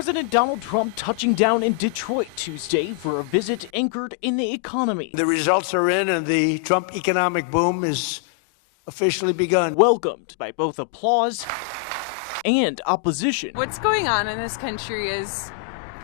President Donald Trump touching down in Detroit Tuesday for a visit anchored in the economy. The results are in, and the Trump economic boom is officially begun. Welcomed by both applause and opposition. What's going on in this country is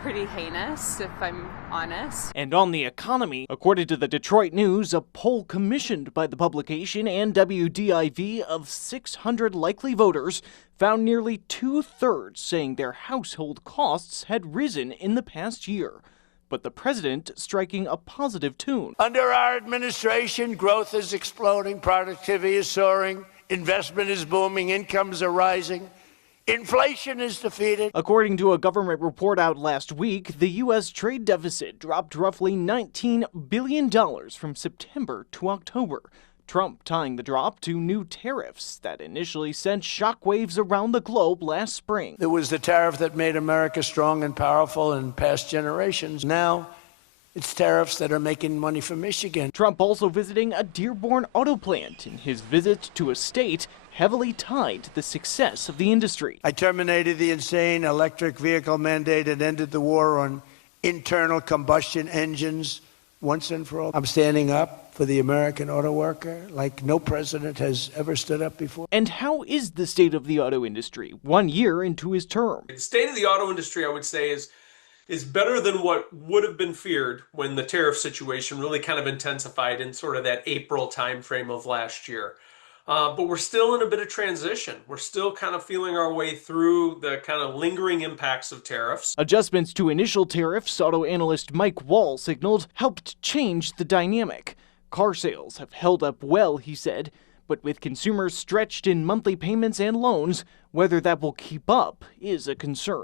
pretty heinous, if I'm honest. And on the economy, according to the Detroit News, a poll commissioned by the publication and WDIV of 600 likely voters found nearly 2/3 saying their household costs had risen in the past year. But the president striking a positive tune. Under our administration, growth is exploding, productivity is soaring, investment is booming, incomes are rising. Inflation is defeated. According to a government report out last week, the U.S. trade deficit dropped roughly $19 billion from September to October. Trump tying the drop to new tariffs that initially sent shockwaves around the globe last spring. There was the tariff that made America strong and powerful in past generations. Now, it's tariffs that are making money for Michigan. Trump also visiting a Dearborn auto plant in his visit to a state heavily tied to the success of the industry. I terminated the insane electric vehicle mandate and ended the war on internal combustion engines once and for all. I'm standing up for the American auto worker like no president has ever stood up before. And how is the state of the auto industry 1 year into his term? The state of the auto industry, I would say, is better than what would have been feared when the tariff situation really kind of intensified in sort of that April timeframe of last year. But we're still in a bit of transition. We're still kind of feeling our way through the kind of lingering impacts of tariffs. Adjustments to initial tariffs, auto analyst Mike Wall signaled, helped change the dynamic. Car sales have held up well, he said, but with consumers stretched in monthly payments and loans, whether that will keep up is a concern.